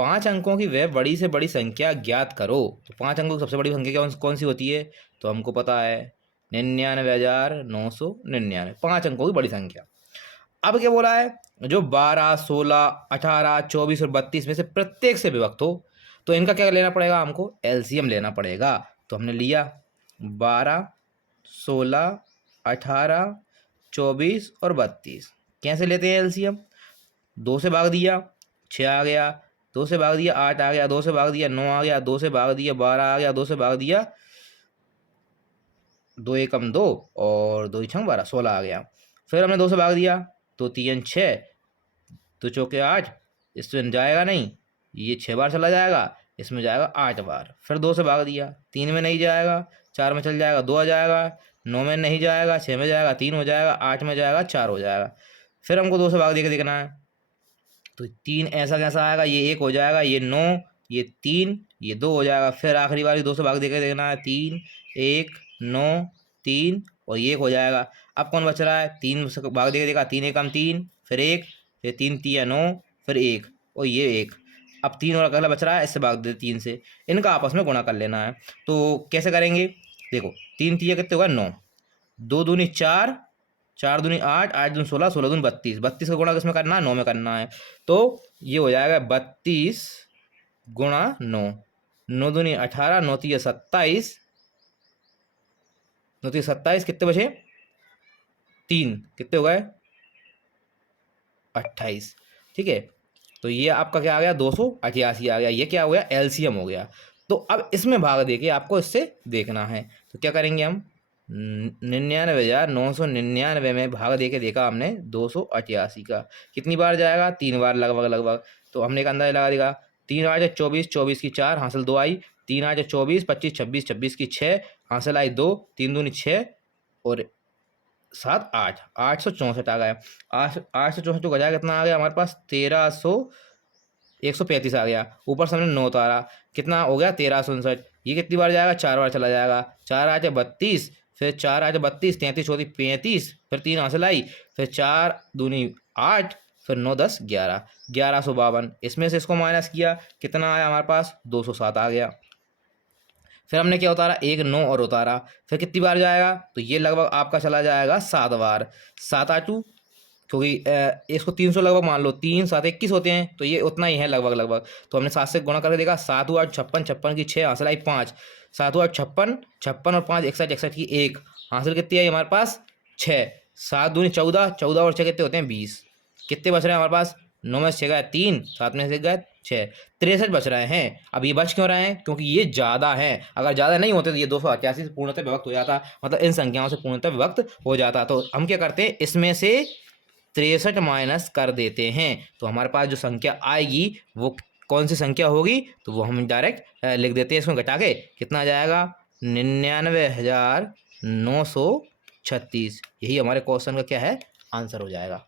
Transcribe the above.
5 अंकों की वह बड़ी से बड़ी संख्या ज्ञात करो। तो 5 अंकों की सबसे बड़ी संख्या कौन सी होती है? तो हमको पता है 99,999, 5 अंकों की बड़ी संख्या। अब क्या बोला है? जो 12, 16, 18, 24 और 32 में से प्रत्येक से विभक्त हो, तो इनका क्या लेना पड़ेगा? हमको एलसीएम लेना पड़ेगा। तो हमने लिया 12, 16, 18, 24 और 32। कैसे लेते हैं एलसीएम? 2 से भाग दिया 6 आ गया, 2 से भाग दिया 8 आ गया, 2 से भाग दिया 9 आ गया, 2 से भाग दिया 12 आ गया, 2 से भाग दिया 2 एकम 2 और 2 छंग 12, 16 आ गया। फिर हमने 2 से भाग दिया, तो 3 6, तो चौके 8, इसमें जाएगा नहीं, ये 6 बार चला जाएगा, इसमें जाएगा 8 बार। फिर 2 से भाग दिया, 3 में नहीं जाएगा, 4 में चल जाएगा, 2 आ जाएगा, 9 में नहीं जाएगा, 6 में जाएगा, 3 हो जाएगा, 8 में जाएगा, 4 हो जाएगा। फिर हमको 2 से भाग दे के देखना है, तो 3 ऐसा कैसा आएगा, ये 1 हो जाएगा, ये 9, ये 3, ये 2 हो जाएगा। फिर आखिरी बार 2 से भाग दे के देखना है, 3 1 9 3 और ये 1 हो जाएगा। अब कौन बच रहा है? 3 से भाग दे के देखा, 3 एकम 3, फिर 1, फिर 3 3 9, फिर 1 और ये 1। अब 3 और अगला बच रहा है, इससे भाग दे 3 से, इनका आपस में गुणा कर लेना है। तो कैसे करेंगे? देखो 3 3 कितने होगा? 9, 2 दूनी 4, 4 दूनी 8, 8 दूनी 16, 16 दूनी 32, 32 का गुणा किसमें करना है? 9 में करना है। तो ये हो जाएगा 32 गुणा 9, 9 दूनी 18, 9 तीय 27, 9 तीय 27, कितने बचे? 3, कितने हो गए? 28। ठीक है, तो ये आपका क्या आ गया? 288 आ गया। ये क्या हो गया? एलसीएम हो गया। तो अब इसमें भाग देके आपको इससे देखना है, तो क्या करेंगे हम? 99,999 में भाग देके देखा हमने 288 का, कितनी बार जाएगा? 3 बार लगभग लगभग। तो हमने एक अंदाजा लगा देगा, 3 8 24, 24 की 4 हासिल 2 आई, 3 8 24, 25 26, 26 की 6 हासिल आई 2, 3 दूनी 6 और 7 8, 864 आ गया। 864 को गया कितना आ गया हमारे पास? 135 आ गया। ऊपर से हमने 9 उतारा, कितना हो गया? 1359। ये कितनी बार जाएगा? 4 बार चला जाएगा। 4 8 32, फिर 4 8 32, 33 34 35, फिर 3 हासिल आई, फिर 4 दूनी 8, फिर 9 10 11, 1152। इसमें से इसको माइनस किया, कितना आया हमारे पास? 207 आ गया। फिर हमने क्या उतारा? 1 9 और उतारा, फिर कितनी बार जाएगा? तो ये लगभग आपका चला जाएगा 7 बार। 7 8, क्योंकि इसको 300 लगभग मान लो, 3 7 21 होते हैं, तो ये उतना ही है लगभग लगभग। तो हमने 7 से गुणा करके देखा, 7 8 56, 56 की 6 हासिल आई 5, 7 8 56, 56 और 5 61, 61 की 1 हासिल कितनी आई हमारे पास? 6, 7 दूनी 14, 14 और 6 कितने होते हैं? 20। कितने बच रहे हैं हमारे पास? 9 में से 6 गए 3, 7 में से गए 6, 63 बच रहे हैं। अब ये बच क्यों रहे हैं? क्योंकि ये ज़्यादा हैं। अगर ज़्यादा नहीं होते तो ये 288 से पूर्णतः विभक्त हो जाता, मतलब इन संख्याओं से पूर्णतः विभक्त हो जाता। तो हम क्या करते हैं? इसमें से 63 माइनस कर देते हैं, तो हमारे पास जो संख्या आएगी वो कौन सी संख्या होगी? तो वो हम डायरेक्ट लिख देते हैं, इसमें घटा के कितना आ जाएगा? 99,936। यही हमारे क्वेश्चन का क्या है? आंसर हो जाएगा।